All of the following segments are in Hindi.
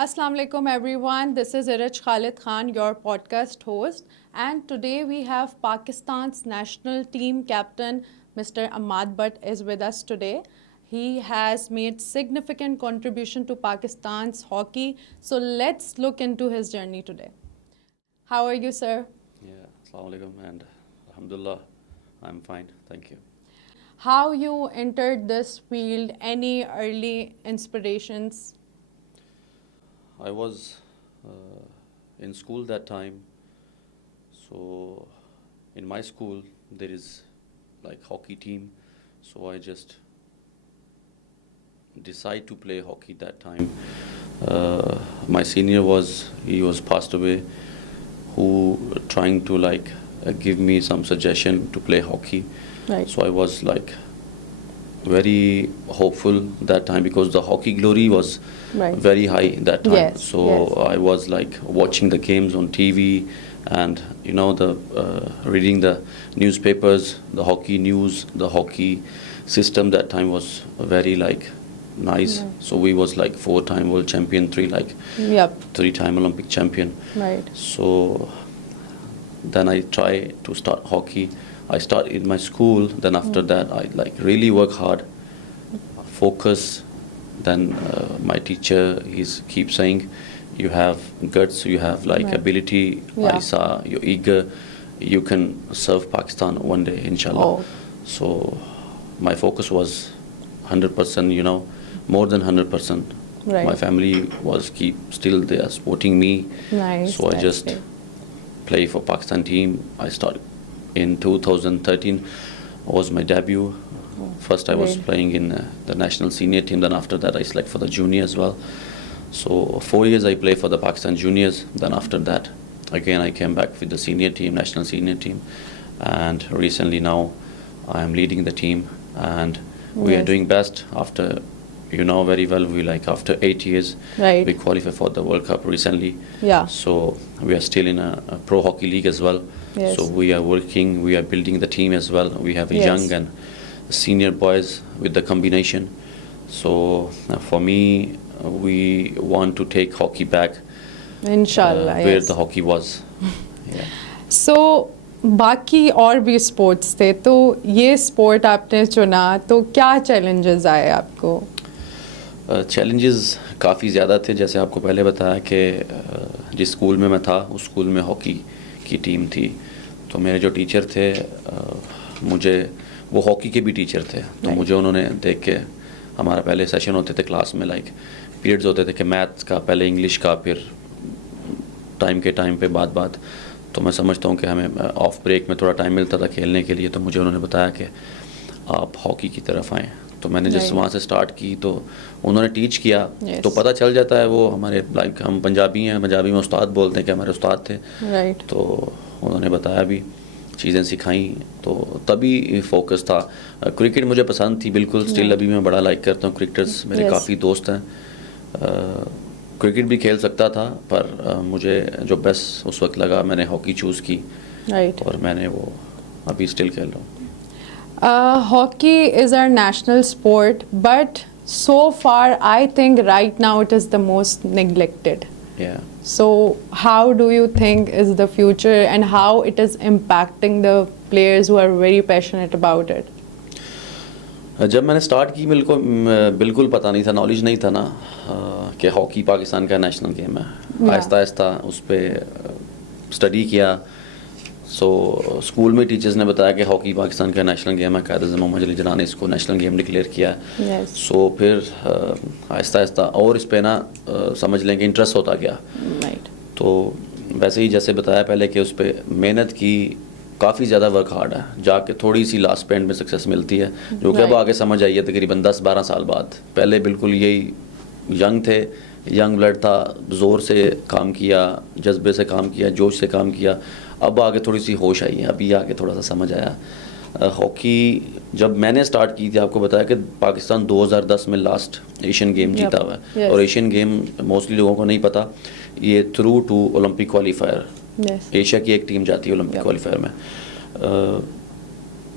Assalamu alaikum everyone. This is Iraj Khalid Khan, your podcast host, and today we have Pakistan's national team captain Mr. Ahmad Butt is with us today. He has made significant contribution to Pakistan's hockey. So let's look into his journey today. How are you, sir? Yeah, Assalamu alaikum and Alhamdulillah, I'm fine, thank you. How you entered this field? Any early inspirations? I was in school that time, so in my school there is like hockey team, so I just decide to play hockey that time. My senior he was passed away, who trying to give me some suggestion to play hockey. Right. So I was like very hopeful that time because the hockey glory was Right. very high that time. Yes, So yes. I was like watching the games on TV and the reading the newspapers, the hockey news, the hockey system that time was very nice. Right. So we was like 4-time world champion, Yep. 3-time Olympic champion. Right. So then I try to start hockey. I start in my school. Then after that, I really work hard, focus. Then my teacher keeps saying, you have guts, you have Right. ability. Yeah. I saw you're eager. You can serve Pakistan one day, inshallah. Oh. So my focus was 100%. More than 100%. Right. My family still they are supporting me. Nice. So I that's just great. play for Pakistan team. I started in 2013 was my debut. First I was Great. playing in the national senior team. Then after that I select for the junior as well. So 4 years I play for the Pakistan juniors. Then after that again I came back with the senior team, national senior team, and recently now I am leading the team and we are Yes. doing best after. You know very well, after 8 years, Right. we qualified for the World Cup recently. Yeah. So we are still in a pro hockey league as well. Yes. So we are working, we are building the team as well. We have a Yes. young and senior boys with the combination. So for me, we want to take hockey back Inshallah. where yes. the hockey was. Yeah. So बाकी और भी स्पोर्ट्स थे तो ये स्पोर्ट आपने चुना तो क्या चैलेंजेस आए आपको? चैलेंजेस काफ़ी ज़्यादा थे. जैसे आपको पहले बताया कि जिस स्कूल में मैं था उस स्कूल में हॉकी की टीम थी. तो मेरे जो टीचर थे मुझे वो हॉकी के भी टीचर थे. तो Right. मुझे उन्होंने देख के हमारा पहले सेशन होते थे क्लास में पीरियड्स होते थे कि मैथ्स का पहले इंग्लिश का फिर टाइम के टाइम पे बात तो मैं समझता हूँ कि हमें ऑफ ब्रेक में थोड़ा टाइम मिलता था खेलने के लिए. तो मुझे उन्होंने बताया कि आप हॉकी की तरफ आएँ. तो मैंने जिस Right. वहाँ से स्टार्ट की तो उन्होंने टीच किया. Yes. तो पता चल जाता है वो हमारे हम पंजाबी हैं, पंजाबी में उस्ताद बोलते हैं कि हमारे उस्ताद थे. राइट. तो उन्होंने बताया भी, चीज़ें सिखाई. तो तभी फोकस था. क्रिकेट मुझे पसंद थी बिल्कुल. Still Right. अभी मैं बड़ा लाइक करता हूँ क्रिकेटर्स. मेरे Yes. काफ़ी दोस्त हैं. क्रिकेट भी खेल सकता था पर मुझे जो बेस्ट उस वक्त लगा मैंने हॉकी चूज़ की राइट. और मैंने वो अभी स्टिल खेल रहा हूँ. Hockey is our national sport, but so far I think right now it is the most neglected. Yeah. So how do you think is the future and how it is impacting the players who are very passionate about it? जब मैंने स्टार्ट की बिल्कुल पता नहीं था, नॉलेज नहीं था ना कि हॉकी पाकिस्तान का नेशनल गेम है. Yeah. आहिस्ता आहिस्ता उस पर स्टडी किया. सो स्कूल में टीचर्स ने बताया कि हॉकी पाकिस्तान का नेशनल गेम है. कायद मोहम्मद अली जना ने इसको नेशनल गेम डिक्लेयर किया. Yes. सो फिर आहिस्ता आहिस्ता और इस पे ना समझ लें कि इंटरेस्ट होता गया. Right. तो वैसे ही जैसे बताया पहले कि उस पर मेहनत की, काफ़ी ज़्यादा वर्क हार्ड है. जाके थोड़ी सी लास्ट पे एंड में सक्सेस मिलती है जो कि अब Right. आगे समझ आई है तकरीबन 10-12 साल बाद. पहले बिल्कुल यही यंग थे, यंग ब्लड था, ज़ोर से काम किया, जज्बे से काम किया, जोश से काम किया. अब आगे थोड़ी सी होश आई है, अभी आगे थोड़ा सा समझ आया. हॉकी जब मैंने स्टार्ट की थी आपको बताया कि पाकिस्तान 2010 में लास्ट एशियन गेम Yep. जीता हुआ है. Yes. और एशियन गेम मोस्टली लोगों को नहीं पता, ये through to Olympic qualifier. Yes. Asia की एक टीम जाती है ओलंपिक Yep. क्वालिफायर में.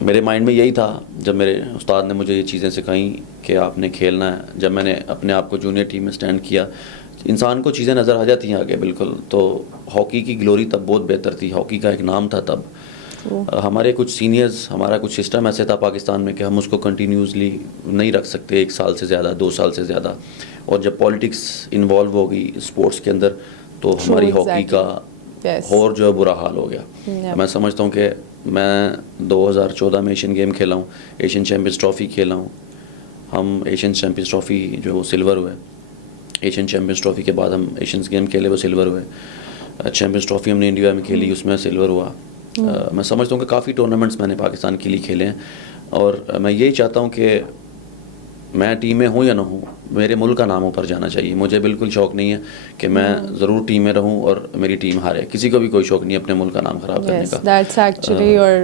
मेरे माइंड में यही था जब मेरे उस्ताद ने मुझे ये चीज़ें सिखाई कि आपने खेलना है. जब मैंने अपने आप को जूनियर टीम में स्टैंड किया, इंसान को चीज़ें नज़र आ जाती हैं आगे बिल्कुल। तो हॉकी की ग्लोरी तब बहुत बेहतर थी, हॉकी का एक नाम था तब। हमारे कुछ सीनियर्स, हमारा कुछ सिस्टम ऐसे था पाकिस्तान में कि हम उसको कंटिन्यूसली नहीं रख सकते 1 साल से ज़्यादा, 2 साल से ज़्यादा। और जब पॉलिटिक्स इन्वॉल्व हो गई स्पोर्ट्स के अंदर तो हमारी हॉकी का और जो है बुरा हाल हो गया। मैं समझता हूँ कि मैं 2014 में एशियन गेम खेला हूँ, एशियन चैम्पियंस ट्रॉफ़ी खेला हूँ। हम एशियन चैम्पियंस ट्रॉफ़ी जो वो सिल्वर हुए, एशियन चैम्पियंस ट्रॉफ़ी के बाद हम एशियंस गेम खेले, वो सिल्वर हुए। चैम्पियंस ट्रॉफ़ी हमने इंडिया में खेली, उसमें सिल्वर हुआ। मैं समझता हूँ कि काफ़ी टूर्नामेंट्स मैंने पाकिस्तान के लिए खेले हैं और मैं यही चाहता हूँ कि मैं टीम में हूँ या ना हूँ, मेरे मुल्क का नाम ऊपर जाना चाहिए। मुझे बिल्कुल शौक़ नहीं है कि मैं ज़रूर टीम में रहूँ और मेरी टीम हारे। किसी को भी कोई शौक़ नहीं है अपने मुल्क का नाम ख़राब करने का। That's actually your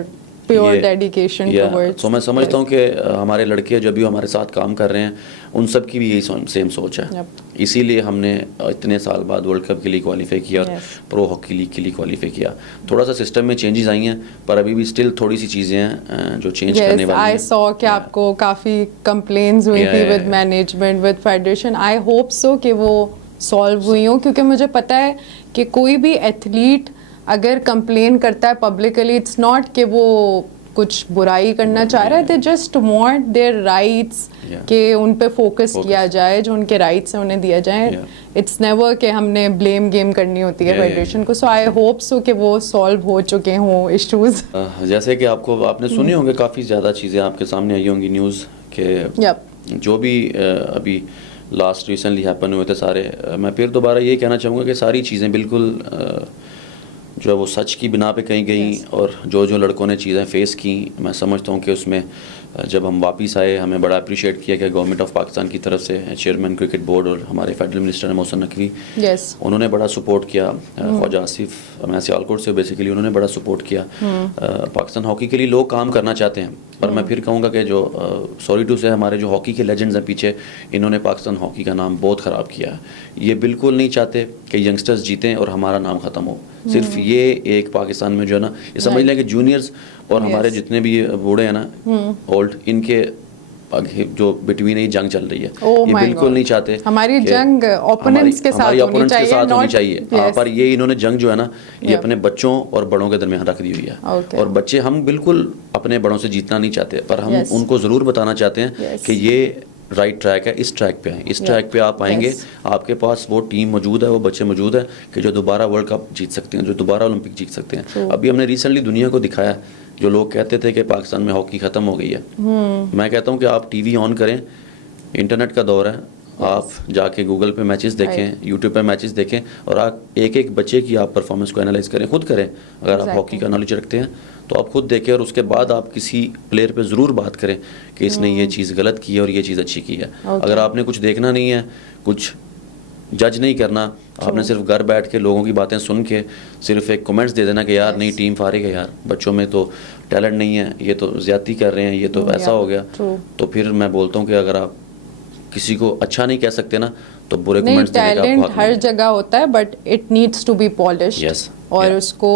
pure dedication towards तो मैं समझता हूँ कि हमारे लड़के जो भी हमारे साथ काम कर रहे हैं उन सब की भी यही सेम सोच है। इसीलिए हमने इतने साल बाद वर्ल्ड कप के लिए क्वालिफाई किया और प्रो हॉकी लीग के लिए क्वालिफाई किया। थोड़ा सा सिस्टम में चेंजेस आई हैं पर अभी भी स्टिल थोड़ी सी चीज़ें हैं जो चेंज करने वाली हैं। आई सॉ कि आपको काफ़ी कंप्लेंट्स हुई थी with management, with federation. I hope so कि वो सॉल्व हुई हों, क्योंकि मुझे पता है कि कोई भी एथलीट अगर कंप्लेन करता है पब्लिकली, इट्स नॉट कि वो कुछ बुराई करना चाह रहा है, they just want their rights कि उन पे फोकस किया जाए, जो उनके राइट्स हैं उन्हें दिया जाए। इट्स नेवर कि हमने ब्लेम गेम करनी होती है फेडरेशन को। सो आई होप सो कि वो सॉल्व हो चुके हों इश्यूज। जैसे कि आपने सुनी होंगे, काफ़ी ज़्यादा चीज़ें आपके सामने आई होंगी न्यूज़ के जो भी अभी लास्ट रिसेंटली हैपन हुए थे सारे। मैं फिर दोबारा ये कहना चाहूँगा कि सारी चीज़ें बिल्कुल जो है वो सच की बिना पे कहीं गई और जो लड़कों ने चीज़ें फेस की, मैं समझता हूँ कि उसमें जब हम वापस आए हमें बड़ा अप्रिशिएट किया गया गवर्नमेंट ऑफ पाकिस्तान की तरफ से। चेयरमैन क्रिकेट बोर्ड और हमारे फेडरल मिनिस्टर मोहसिन नकवी, उन्होंने बड़ा सपोर्ट किया। ख्वाजा आसिफ, मैं सियालकोट से बेसिकली, उन्होंने बड़ा सपोर्ट किया। पाकिस्तान हॉकी के लिए लोग काम करना चाहते हैं, पर मैं फिर कहूँगा कि जो सॉरी टू से हमारे जो हॉकी के लेजेंड्स हैं पीछे, इन्होंने पाकिस्तान हॉकी का नाम बहुत ख़राब किया है। ये बिल्कुल नहीं चाहते कि यंगस्टर्स जीतें और हमारा नाम ख़त्म हो। सिर्फ ये एक पाकिस्तान में जो है ना, ये समझ लें कि जूनियर्स और हमारे जितने भी बूढ़े हैं ना ओल्ड, इनके जो बिटवीन ही जंग चल रही है, ये बिल्कुल नहीं चाहते हमारी जंग ओपोनेंट्स के साथ होनी चाहिए। पर ये इन्होंने जंग जो है ना, ये अपने बच्चों और बड़ों के दरमियान रख दी हुई है। और बच्चे, हम बिल्कुल अपने बड़ों से जीतना नहीं चाहते, पर हम उनको ज़रूर बताना चाहते हैं कि ये राइट ट्रैक है, इस ट्रैक पे हैं, इस ट्रैक पे आप आएंगे, आपके पास वो टीम मौजूद है, वो बच्चे मौजूद हैं कि जो दोबारा वर्ल्ड कप जीत सकते हैं, जो दोबारा ओलंपिक जीत सकते हैं। अभी हमने रिसेंटली दुनिया को दिखाया, जो लोग कहते थे कि पाकिस्तान में हॉकी ख़त्म हो गई है। मैं कहता हूँ कि आप टीवी ऑन करें, इंटरनेट का दौर है, आप जाके गूगल पे मैचेस देखें, यूट्यूब पे मैचेस देखें और आप एक बच्चे की आप परफॉर्मेंस को एनालाइज करें, खुद करें। अगर आप हॉकी का नॉलेज रखते हैं तो आप खुद देखें और उसके बाद आप किसी प्लेयर पे ज़रूर बात करें कि इसने ये चीज़ गलत की है और ये चीज़ अच्छी की है। अगर आपने कुछ देखना नहीं है, कुछ जज नहीं करना, आपने सिर्फ घर बैठ के लोगों की बातें सुन के सिर्फ एक कमेंट्स दे देना कि यार नहीं टीम फारिग है, यार बच्चों में तो टैलेंट नहीं है, ये तो ज़्यादती कर रहे हैं, ये तो ऐसा हो गया, तो फिर मैं बोलता हूँ कि अगर आप किसी को अच्छा नहीं कह सकते ना, तो बुरे कमेंट्स देने का टैलेंट हर जगह होता है, but it needs to be polished और उसको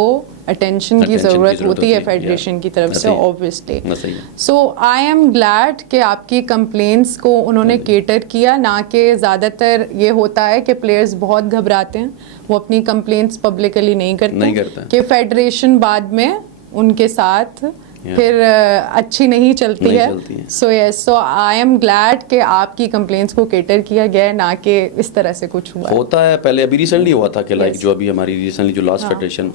अटेंशन की ज़रूरत होती है फेडरेशन की तरफ से, obviously. So I am glad कि आपकी कंप्लेंट्स को उन्होंने केटर किया, ना कि ज़्यादातर ये होता है कि प्लेयर्स बहुत घबराते हैं, वो अपनी कंप्लेंट्स पब्लिकली नहीं करते कि फेडरेशन बाद में उनके साथ फिर अच्छी नहीं चलती है। सो आई एम ग्लैड कि आपकी कंप्लेंट्स को केटर किया गया है, ना कि इस तरह से कुछ होता है। पहले अभी रिसेंटली हुआ था कि लाइक जो अभी हमारी रिसेंटली जो लास्ट फेडरेशन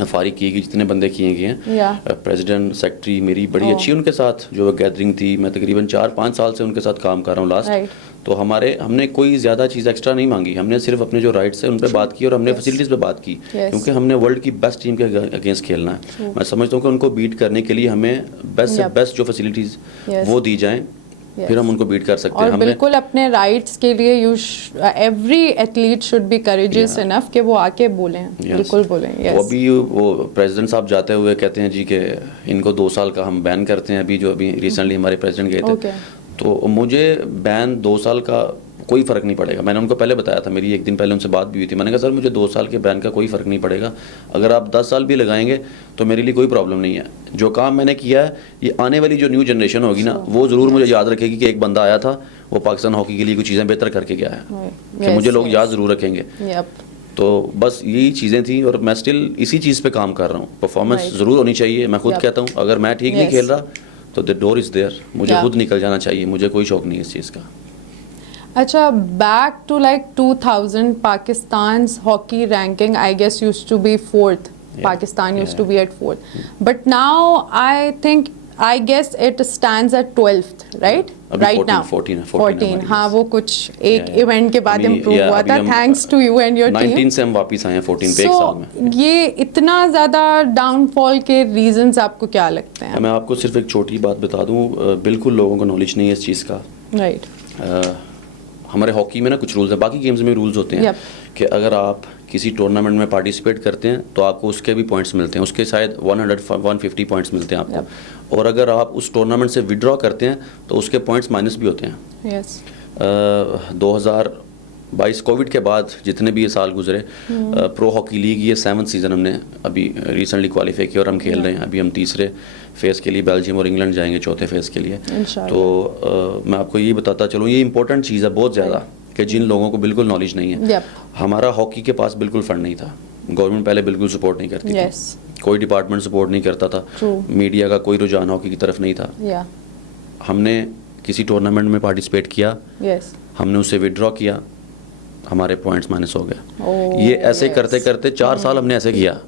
फारिग की गई, जितने बंदे किए गए हैं, प्रेसिडेंट सेक्रेटरी मेरी बड़ी अच्छी उनके साथ जो गैदरिंग थी। मैं तकरीबन 4-5 साल से उनके साथ काम कर रहा हूँ लास्ट। तो हमने कोई ज़्यादा चीज़ एक्स्ट्रा नहीं मांगी, हमने सिर्फ अपने जो राइट्स हैं उन पर बात की और हमने फैसिलिटीज़ पे बात की, क्योंकि हमने वर्ल्ड की बेस्ट टीम के अगेंस्ट खेलना है। मैं समझता हूँ कि उनको बीट करने के लिए हमें बेस्ट से बेस्ट जो फैसिलिटीज़ वो दी जाएँ, फिर हम उनको बीट कर सकते हैं। और बिल्कुल अपने राइट्स के लिए every athlete should be courageous enough कि वो आके बोलें, बिल्कुल बोलें। वो अभी वो प्रेसिडेंट साहब जाते हुए कहते हैं जी कि इनको 2 साल का हम बैन करते हैं। अभी रिसेंटली हमारे प्रेसिडेंट गए थे, तो मुझे बैन 2 साल का कोई फ़र्क नहीं पड़ेगा। मैंने उनको पहले बताया था, मेरी एक दिन पहले उनसे बात भी हुई थी। मैंने कहा सर मुझे 2 साल के बैन का कोई फ़र्क नहीं पड़ेगा, अगर आप 10 साल भी लगाएंगे तो मेरे लिए कोई प्रॉब्लम नहीं है। जो काम मैंने किया है, ये आने वाली जो न्यू जनरेशन होगी ना, वो ज़रूर मुझे याद रखेगी कि एक बंदा आया था, वो पाकिस्तान हॉकी के लिए कुछ चीज़ें बेहतर करके गया है कि Yes, मुझे लोग yes. याद ज़रूर रखेंगे। Yep. तो बस यही चीज़ें थी और मैं स्टिल इसी चीज़ पे काम कर रहा हूँ। Performance Right. ज़रूर होनी चाहिए। मैं खुद Yep. कहता हूँ अगर मैं ठीक नहीं Yes. खेल रहा तो द डोर इज़ देयर, मुझे Yeah. खुद निकल जाना चाहिए, मुझे कोई शौक नहीं है इस चीज़ का। Acha, back to like 2000, Pakistan's hockey ranking, I guess, used to be fourth. Yeah. Pakistan used Yeah. to be at fourth. But now I guess it stands at 12th, right? अभी Right 14 now. 14 है, 14. हाँ, yes. वो कुछ एक Yeah, yeah. इवेंट के बाद अभी- इम्प्रूव yeah, हुआ अभी था, हम, thanks to you and your 19 team. से हम वापस आए हैं 14 पे एक साल में। ये इतना ज़्यादा डाउनफॉल के रीजंस आपको क्या लगते हैं? मैं आपको सिर्फ एक छोटी बात बता दूं, बिल्कुल लोगों को नॉलेज नहीं है इस चीज़ का। राइट. हमारे हॉकी में ना कुछ रूल्स हैं, बाकी गेम्स में रूल्स होते हैं Yep. कि अगर आप किसी टूर्नामेंट में पार्टिसिपेट करते हैं तो आपको उसके भी पॉइंट्स मिलते हैं, उसके शायद 150 पॉइंट्स मिलते हैं आपको। और अगर आप उस टूर्नामेंट से विड्रॉ करते हैं तो उसके पॉइंट्स माइनस भी होते हैं। यस. 2022 कोविड के बाद जितने भी ये साल गुजरे, प्रो हॉकी लीग ये 7th सीज़न हमने अभी रिसेंटली क्वालिफाई किया और हम खेल रहे हैं। अभी हम तीसरे फेज़ के लिए बेल्जियम और इंग्लैंड जाएंगे चौथे फेज़ के लिए। तो मैं आपको ये बताता चलूँ, ये इंपॉर्टेंट चीज़ है बहुत ज़्यादा कि जिन लोगों को बिल्कुल नॉलेज नहीं है। Yep. हमारा हॉकी के पास बिल्कुल फंड नहीं था, गवर्नमेंट पहले बिल्कुल सपोर्ट नहीं करती Yes. थी, कोई डिपार्टमेंट सपोर्ट नहीं करता था, True. मीडिया का कोई रुझान हॉकी की तरफ नहीं था। या. हमने किसी टूर्नामेंट में पार्टिसिपेट किया, यस. हमने उसे विड्रॉ किया, हमारे पॉइंट्स माइनस हो गए। Oh, ये ऐसे yes. करते करते 4 साल हमने ऐसे किया।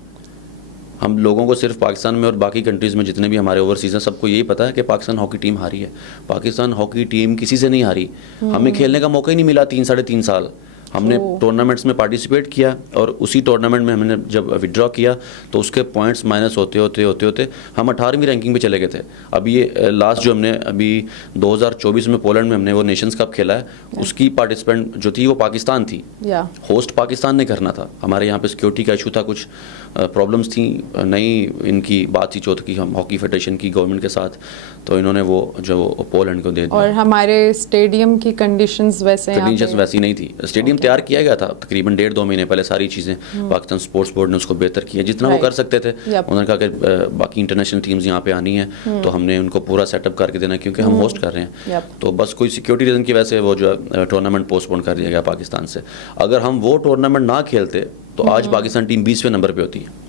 हम लोगों को सिर्फ पाकिस्तान में और बाकी कंट्रीज़ में जितने भी हमारे ओवरसीज़ हैं सबको यही पता है कि पाकिस्तान हॉकी टीम हारी है। पाकिस्तान हॉकी टीम किसी से नहीं हारी, हमें खेलने का मौका ही नहीं मिला 3-3.5 साल। हमने टूर्नामेंट्स में पार्टिसिपेट किया और उसी टूर्नामेंट में हमने जब विड्रॉ किया तो उसके पॉइंट्स माइनस होते होते हम 18वीं रैंकिंग पे चले गए थे। अभी ये लास्ट जो हमने अभी 2024 में पोलैंड में हमने वो नेशंस कप खेला है, उसकी पार्टिसिपेंट जो थी वो पाकिस्तान थी। या. होस्ट पाकिस्तान ने करना था। हमारे यहाँ पे सिक्योरिटी का इशू था, कुछ प्रॉब्लम्स थी, नई इनकी बातचीत होती की हम हॉकी फेडरेशन की गवर्नमेंट के साथ, तो इन्होंने वो जो पोलैंड को दे दिया। और हमारे स्टेडियम की कंडीशंस वैसे यहाँ कंडीशंस पे- वैसी नहीं थी। स्टेडियम तैयार किया गया था तकरीबन 1.5-2 महीने पहले, सारी चीज़ें पाकिस्तान स्पोर्ट्स बोर्ड ने उसको बेहतर किया जितना वो Right. कर सकते थे। Yep. उन्होंने कहा कि बाकी इंटरनेशनल टीम्स यहाँ पे आनी है तो हमने उनको पूरा सेटअप करके देना है क्योंकि हम होस्ट कर रहे हैं। Yep. तो बस कोई सिक्योरिटी रीज़न की वजह से वो जो टूर्नामेंट पोस्टपोन कर दिया गया पाकिस्तान से। अगर हम वो टूर्नामेंट ना खेलते तो आज पाकिस्तान टीम 20वें नंबर पे होती है।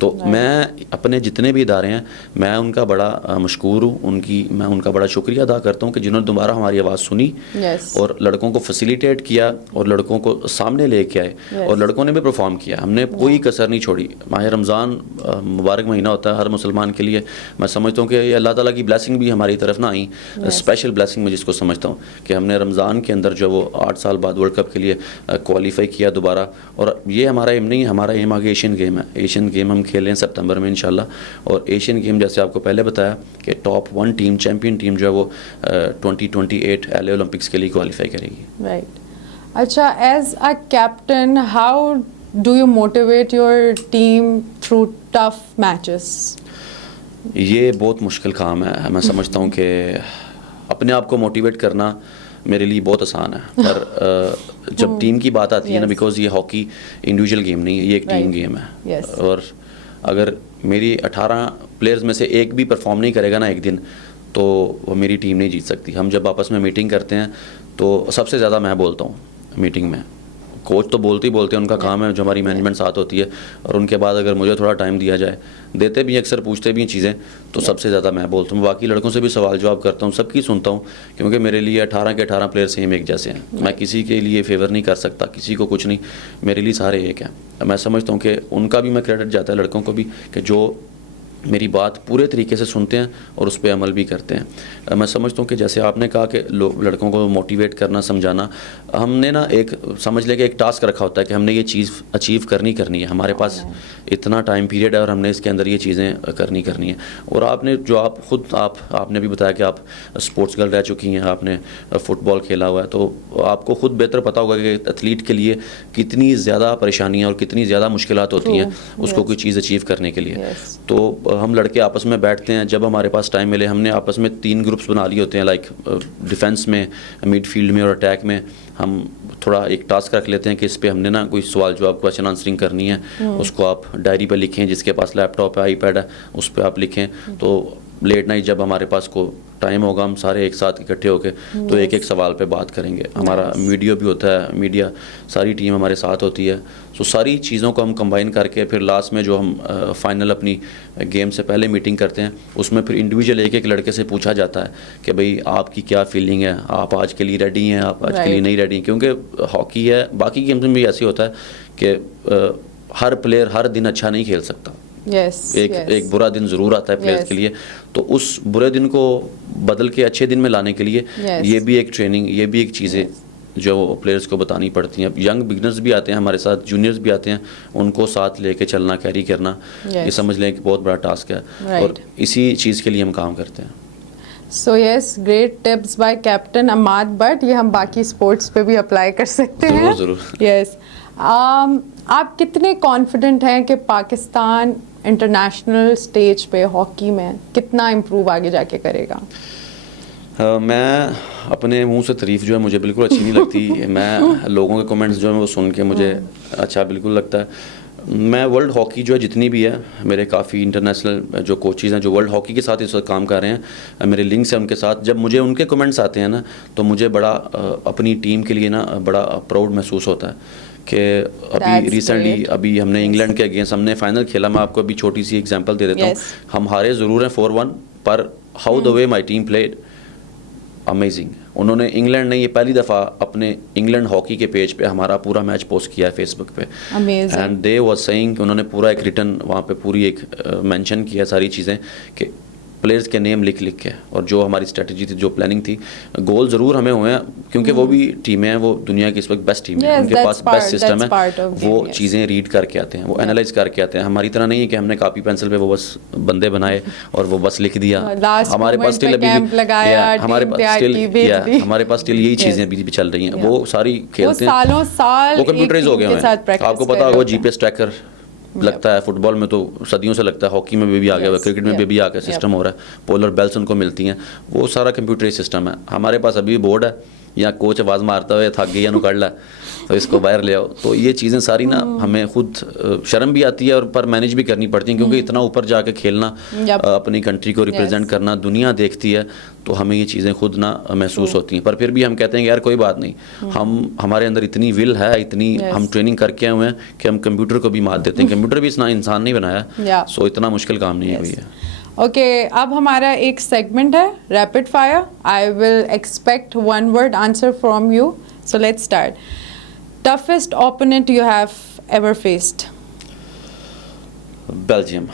तो मैं अपने जितने भी इदारे हैं मैं उनका बड़ा मशकूर हूँ, मैं उनका बड़ा शुक्रिया अदा करता हूँ कि जिन्होंने दोबारा हमारी आवाज़ सुनी Yes. और लड़कों को फैसिलिटेट किया और लड़कों को सामने लेके आए। Yes. और लड़कों ने भी परफॉर्म किया, हमने कोई कसर नहीं छोड़ी। माह रमज़ान मुबारक महीना होता है हर मुसलमान के लिए। मैं समझता हूँ कि ये अल्लाह ताला की ब्लेसिंग भी हमारी तरफ ना आई, स्पेशल ब्लेसिंग मैं जिसको समझता हूँ कि हमने रमज़ान के अंदर जो वो 8 साल बाद वर्ल्ड कप के लिए क्वालिफाई किया दोबारा। और ये हमारा एम नहीं, हमारा एम आगे एशियन गेम है। एशियन गेम हम खेलें सितंबर में इंशाल्लाह। और एशियन गेम जैसे आपको पहले बताया कि टॉप 1 टीम, चैम्पियन टीम जो है वो 2028 LA ओलंपिक्स के लिए क्वालिफाई करेगी। Right. अच्छा, as a captain, how do you motivate your team through tough matches? ये बहुत मुश्किल काम है। मैं समझता हूँ कि अपने आप को मोटिवेट करना मेरे लिए बहुत आसान है, पर जब टीम की बात आती है ना, Yes. बिकॉज ये हॉकी इंडिविजुअल गेम नहीं है, ये एक टीम Right. गेम है। Yes. और अगर मेरी 18 प्लेयर्स में से एक भी परफॉर्म नहीं करेगा ना एक दिन, तो वो मेरी टीम नहीं जीत सकती। हम जब आपस में मीटिंग करते हैं तो सबसे ज़्यादा मैं बोलता हूँ मीटिंग में। कोच तो बोलते ही बोलते हैं, उनका काम है, जो हमारी मैनेजमेंट साथ होती है। और उनके बाद अगर मुझे थोड़ा टाइम दिया जाए, देते भी अक्सर पूछते भी हैं चीज़ें, तो सबसे ज़्यादा मैं बोलता हूँ। बाकी लड़कों से भी सवाल जवाब करता हूँ, सबकी सुनता हूँ, क्योंकि मेरे लिए 18 के 18 प्लेयर सेम एक जैसे हैं। मैं किसी के लिए फेवर नहीं कर सकता, किसी को कुछ नहीं, मेरे लिए सारे एक हैं। मैं समझता हूँ कि उनका भी मैं क्रेडिट जाता है, लड़कों को भी, कि जो मेरी बात पूरे तरीके से सुनते हैं और उस पर अमल भी करते हैं। मैं समझता हूँ कि जैसे आपने कहा कि लड़कों को मोटिवेट करना, समझाना, हमने ना एक समझ लेके एक टास्क रखा होता है कि हमने ये चीज़ अचीव करनी है। हमारे पास इतना टाइम पीरियड है और हमने इसके अंदर ये चीज़ें करनी है। और आपने जो आपने भी बताया कि आप स्पोर्ट्स गर्ल रह चुकी हैं, आपने फ़ुटबॉल खेला हुआ है, तो आपको खुद बेहतर पता होगा कि एथलीट के लिए कितनी ज़्यादा परेशानियाँ और कितनी ज़्यादा मुश्किलात होती हैं उसको कोई चीज़ अचीव करने के लिए। तो हम लड़के आपस में बैठते हैं, जब हमारे पास टाइम मिले, हमने आपस में 3 ग्रुप्स बना लिए होते हैं, लाइक डिफेंस में, मिडफील्ड में और अटैक में। हम थोड़ा एक टास्क रख लेते हैं कि इस पे हमने ना कोई सवाल जवाब, क्वेश्चन आंसरिंग करनी है, उसको आप डायरी पे लिखें, जिसके पास लैपटॉप है, आईपैड है, उस पर आप लिखें। तो लेट नाइट जब हमारे पास को टाइम होगा हम सारे एक साथ इकट्ठे होके तो एक एक सवाल पे बात करेंगे। हमारा मीडिया भी होता है, मीडिया सारी टीम हमारे साथ होती है। सो सारी चीज़ों को हम कंबाइन करके फिर लास्ट में जो हम फाइनल अपनी गेम से पहले मीटिंग करते हैं उसमें फिर इंडिविजुअल एक एक लड़के से पूछा जाता है कि भाई आपकी क्या फीलिंग है, आप आज के लिए रेडी हैं, आप आज के लिए नहीं रेडी। क्योंकि हॉकी है, बाकी गेम्स में भी ऐसे होता है कि हर प्लेयर हर दिन अच्छा नहीं खेल सकता। एक बुरा दिन ज़रूर आता है प्लेयर्स के लिए, तो उस बुरे दिन को बदल के अच्छे दिन में लाने के लिए ये भी एक ट्रेनिंग, ये भी एक चीज़ें जो प्लेयर्स को बतानी पड़ती हैं। यंग बिगनर्स भी आते हैं हमारे साथ, जूनियर्स भी आते हैं, उनको साथ लेके चलना, कैरी करना, ये समझ लें कि बहुत बड़ा टास्क है और इसी चीज़ के लिए हम काम करते हैं। So yes, great tips by captain Ammad Butt, ये हम बाकी स्पोर्ट्स पे भी अप्लाई कर सकते हैं। ज़रूर। यस, आप कितने कॉन्फिडेंट हैं कि पाकिस्तान इंटरनेशनल स्टेज पे हॉकी में कितना इम्प्रूव आगे जाके करेगा? मैं अपने मुंह से तारीफ़ जो है मुझे बिल्कुल अच्छी नहीं लगती। मैं लोगों के कमेंट्स जो है वो सुन के मुझे अच्छा बिल्कुल लगता है। मैं वर्ल्ड हॉकी जो है जितनी भी है, मेरे काफ़ी इंटरनेशनल जो कोचेज़ हैं जो वर्ल्ड हॉकी के साथ इस वक्त काम कर रहे हैं, मेरे लिंक्स हैं उनके साथ, जब मुझे उनके कमेंट्स आते हैं ना तो मुझे बड़ा अपनी टीम के लिए ना बड़ा प्राउड महसूस होता है कि अभी रिसेंटली अभी हमने इंग्लैंड के अगेंस्ट हमने फाइनल खेला। मैं आपको अभी छोटी सी एग्जांपल दे देता हूँ। हम हारे ज़रूर हैं 4-1, पर how the way my team played amazing. उन्होंने, इंग्लैंड ने ये पहली दफ़ा अपने इंग्लैंड हॉकी के पेज पे हमारा पूरा मैच पोस्ट किया है फेसबुक पे, एंड दे वाज सेइंग कि उन्होंने पूरा एक रिटर्न वहाँ पे पूरी एक मेंशन किया सारी चीज़ें कि प्लेयर्स के नेम लिख के, और जो हमारी स्ट्रेटजी थी, जो प्लानिंग थी, गोल ज़रूर हमें हुए हैं क्योंकि वो भी टीमें हैं, वो दुनिया की इस वक्त बेस्ट टीम है, उनके पास बेस्ट सिस्टम है, वो चीज़ें रीड करके आते हैं, वो एनालाइज करके आते हैं। हमारी तरह नहीं है कि हमने कॉपी पेंसिल पे वो बस बंदे बनाए और वो बस लिख दिया। हमारे पास स्टिल अभी हमारे पास स्टिल यही चीज़ें अभी भी चल रही हैं, वो सारी खेलते हैं, वो कंप्यूटराइज हो गए हैं। आपको पता होगा जीपीएस ट्रैकर लगता है, फुटबॉल में तो सदियों से लगता है, हॉकी में भी आ गया हुआ, क्रिकेट में भी आ गया सिस्टम हो रहा है, पोलर बेल्स उनको मिलती हैं, वो सारा कंप्यूटराइज सिस्टम है। हमारे पास अभी बोर्ड है, या कोच आवाज़ मारता हुआ थक गई या नुकड़ ला तो इसको बाहर ले आओ। तो ये चीज़ें सारी ना हमें खुद शर्म भी आती है और पर मैनेज भी करनी पड़ती हैं, क्योंकि इतना ऊपर जाके खेलना, अपनी कंट्री को रिप्रेजेंट करना, दुनिया देखती है, तो हमें ये चीज़ें खुद ना महसूस होती हैं। पर फिर भी हम कहते हैं कि यार कोई बात नहीं, हमारे अंदर इतनी विल है, इतनी हम ट्रेनिंग करके आए हुए हैं कि हम कंप्यूटर को भी मात देते हैं। कंप्यूटर भी इतना इंसान नहीं बनाया, सो इतना मुश्किल काम नहीं है भैया। ओके, अब हमारा एक सेगमेंट है rapid fire. I will expect one word answer from you, so let's start. Toughest opponent you have ever faced? Belgium.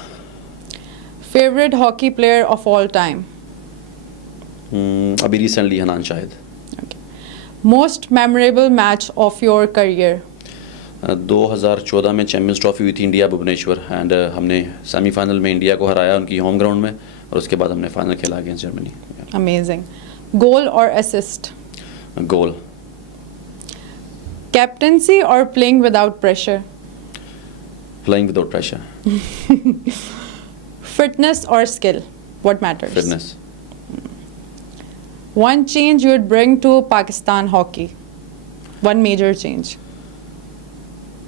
Favourite hockey player of all time? अभी recently Hanan Shahid. Most memorable match of your career? 2014 में चैम्पियंस ट्रॉफी हुई थी इंडिया भुवनेश्वर, एंड हमने सेमीफाइनल में इंडिया को हराया उनकी होम ग्राउंड में, और उसके बाद हमने फाइनल खेला अगेंस्ट जर्मनी। अमेजिंग। गोल और असिस्ट? गोल। कैप्टेंसी और playing without pressure? Playing without pressure. Fitness और skill, what matters? Fitness. One change you would bring to Pakistan hockey? One major change?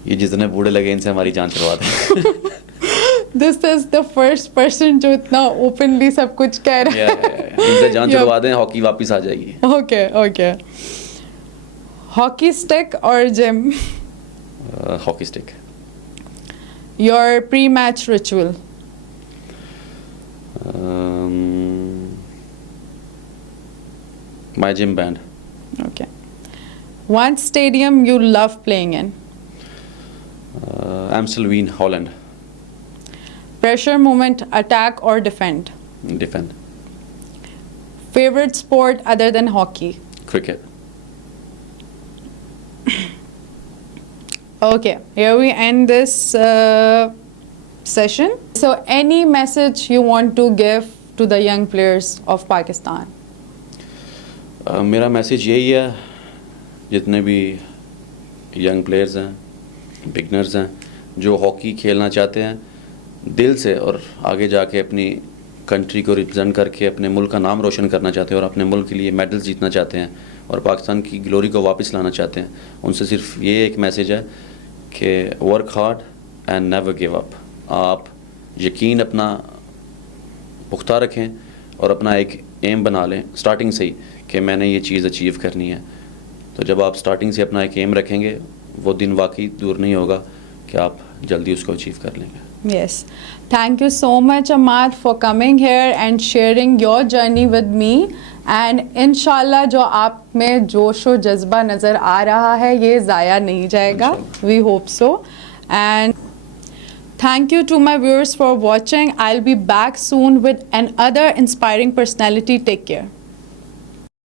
ये जितने बूढ़े लगे इनसे हमारी जान छुड़वा दें। This is the first person जो इतना openly सब कुछ कह रहा है। इनसे जान छुड़वा दें, हॉकी वापस आ जाएगी। Okay. Hockey stick और gym? Hockey stick. Your pre-match ritual? My gym band. Okay. One stadium you love playing in? Amstelveen, Holland. Pressure moment, attack or defend? Defend. Favorite sport other than hockey? Cricket. Okay, here we end this session. So any message you want to give to the young players of Pakistan? मेरा मैसेज यही है, जितने भी यंग प्लेयर्स हैं, बिगनर्स हैं, जो हॉकी खेलना चाहते हैं दिल से और आगे जाके अपनी कंट्री को रिप्रेजेंट करके अपने मुल्क का नाम रोशन करना चाहते हैं और अपने मुल्क के लिए मेडल्स जीतना चाहते हैं और पाकिस्तान की ग्लोरी को वापस लाना चाहते हैं, उनसे सिर्फ ये एक मैसेज है कि work hard and never give up. आप यकीन अपना पुख्ता रखें और अपना एक एम बना लें स्टार्टिंग से ही कि मैंने ये चीज़ अचीव करनी है। तो जब आप स्टार्टिंग से अपना एक एम रखेंगे वो दिन वाकई दूर नहीं होगा कि आप जल्दी उसको अचीव कर लेंगे। Yes. Thank you so much, Ahmad, for coming here and sharing your journey with me. And inshallah जो आप में जोश और जज्बा नज़र आ रहा है ये ज़ाया नहीं जाएगा. We hope so. And thank you to my viewers for watching. I'll be back soon with another inspiring personality. Take care.